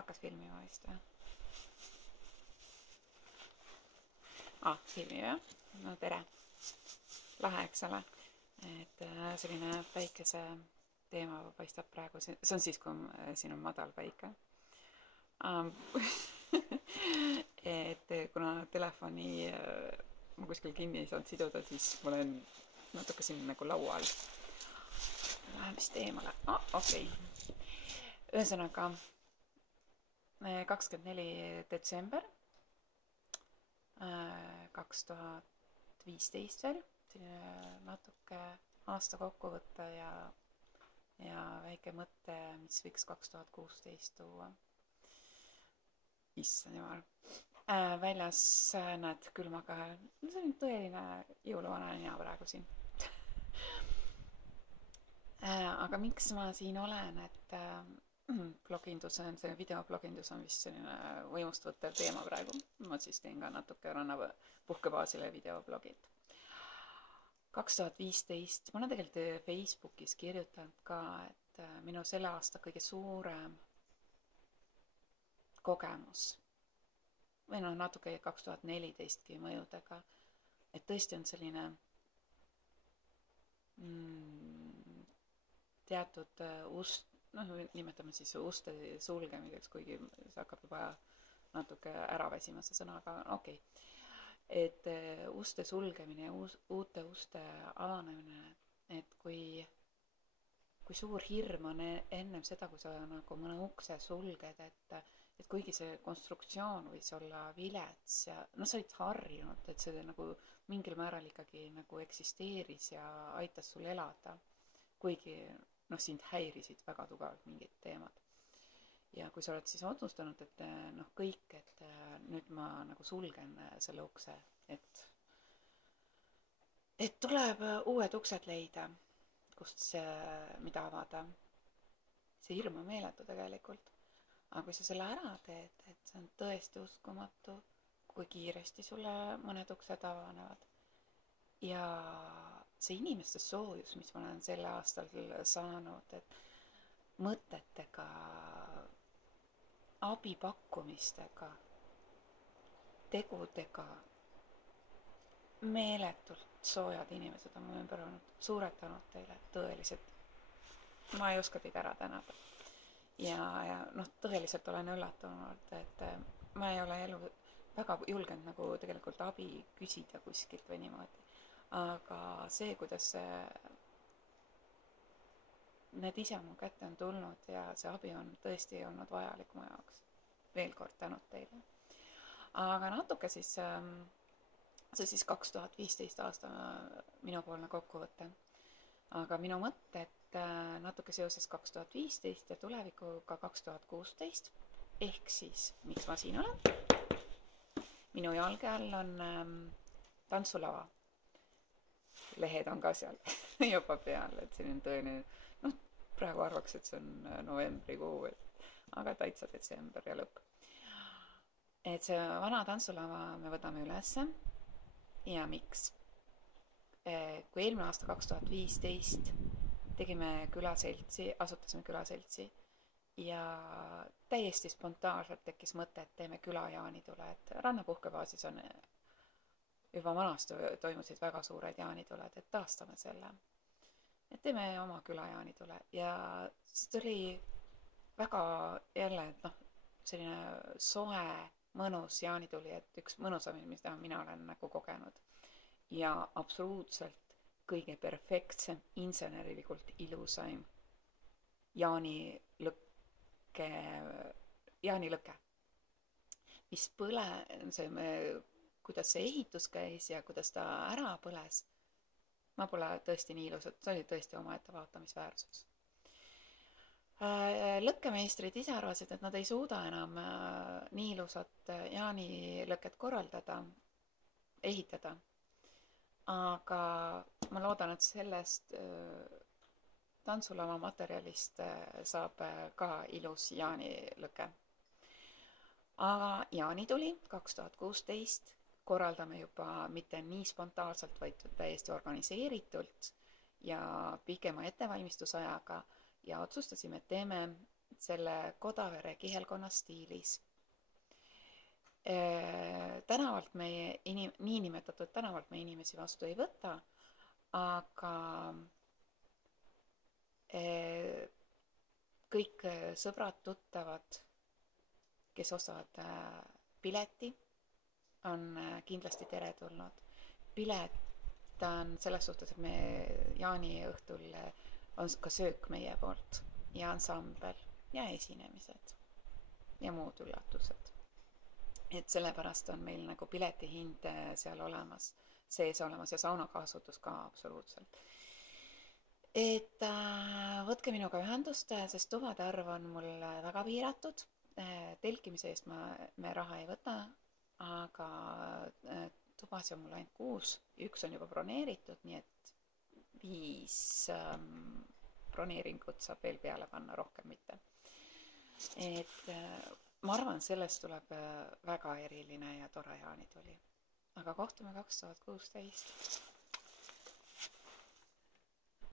Hakkas filmima vist või? Filmib jah? No tere. Lahe, eks ole. Et selline päikese teema paistab praegu. See on siis, kui siin on madal päike. Et kuna telefoni ma kuskil kinni ei saanud siduda, siis ma olen natuke siin nagu laual. Lähen vist eemale. Okei. Ühesõnaga 24. detsember 2015 veel. Selline natuke aasta kokkuvõtte ja väike mõte, mis võiks 2016 tuua. Issand jumal. Väljas näed külmaga. See on tõeline jõuluvana nina praegu siin. Aga miks ma siin olen, et blogindus on, see videoblogindus on vist selline võimust võttev teema praegu. Ma siis teen ka natuke rannapuhkebaasile videoblogid. 2015, ma olen tegelikult Facebookis kirjutanud ka, et minu selle aasta kõige suurem kogemus või natuke 2014 mõjudega, et tõesti on selline teatud nimetame siis uste sulgemiseks, kuigi see hakkab juba natuke ära väsima see sõna, aga okei. Et uste sulgemine ja uute uste avanemine, et kui suur hirm on ennem seda, kui sa nagu mõne ukse sulged, et kuigi see konstruktsioon võis olla vilets ja sa olid harjunud, et see nagu mingil määral ikkagi nagu eksisteeris ja aitas sul elada, kuigi sind häirisid väga tugevalt mingid teemad. Ja kui sa oled siis otsustanud, et kõik, et nüüd ma nagu sulgen selle ukse, et tuleb uued uksed leida, kust mida avada. See hirm on meeletu tegelikult. Aga kui sa selle ära teed, et see on tõesti uskumatu, kui kiiresti sulle mõned uksed avanevad. Ja see inimeste soojus, mis ma olen selle aastal saanud, et mõtetega, abipakkumistega, tegudega, meeletult soojad inimesed on mu ümber olnud. Suured tänud teile, tõeliselt. Ma ei oska teid ära tänada. Ja tõeliselt olen üllatunud, et ma ei ole elu väga julgenud nagu tegelikult abi küsida kuskilt või niimoodi. Aga see, kuidas need ise mu kätte on tulnud ja see abi on tõesti olnud vajalik mu jaoks. Veel kord tänud teile. Aga natuke siis, see siis 2015 aasta minupoolne kokkuvõte. Aga minu mõtted natuke seoses 2015 ja tulevikuga 2016. Ehk siis, miks ma siin olen? Minu jalge all on tantsulava. Lehed on ka seal juba peal, et selline tõeline, praegu arvaks, et see on novembrikuu, aga täitsa detsember ja lõpp. Et see vana tantsulava me võtame ülesse ja miks? Kui eelmine aasta 2015 tegime külaseltsi, asutasime külaseltsi ja täiesti spontaanselt tekkis mõte, et teeme küla jaanitule, et rannapuhkebaasis on juba vanasti toimusid väga suured jaanituled, et taastame selle. Et teeme oma küla jaanitule ja see tuli väga jälle, selline soe, mõnus jaanituli, et üks mõnusamini, mida mina olen nagu kogenud. Ja absoluutselt kõige perfektsem, insenerilikult ilusaim jaanilõke. Mis kuidas see ehitus käis ja kuidas ta ära põles, ma pole tõesti nii ilusad, see oli tõesti omaette vaatamisväärsus. Lõkkemeistrid ise arvasid, et nad ei suuda enam nii ilusat jaanilõket korraldada, ehitada. Aga ma loodan, et sellest tantsulava materjalist saab ka ilus jaanilõke. Aga jaani tuli 2016, korraldame juba mitte nii spontaanselt, vaid täiesti organiseeritult ja pikema ettevalmistusajaga ja otsustasime, et teeme selle Kodavere kihelkonna stiilis. Tänavalt meie niinimetatud tänavalt me inimesi vastu ei võta, aga kõik sõbrad, tuttavad, kes ostavad pileti, on kindlasti teretulnud. Pilet on selles suhtes, et me jaaniõhtul on ka söök meie poolt ja ansambel ja esinemised ja muud üllatused. Et sellepärast on meil nagu piletihind seal olemas, sees olemas ja saunakasutus ka absoluutselt. Et võtke minuga ühendust, sest tubade arv on mul väga piiratud. Telkimise eest me raha ei võta, aga tubasi on mul ainult 6, 1 on juba broneeritud, nii et 5 broneeringut saab veel peale panna, rohkem mitte. Et ma arvan, sellest tuleb väga eriline ja tore jaanituli. Aga kohtume 2016.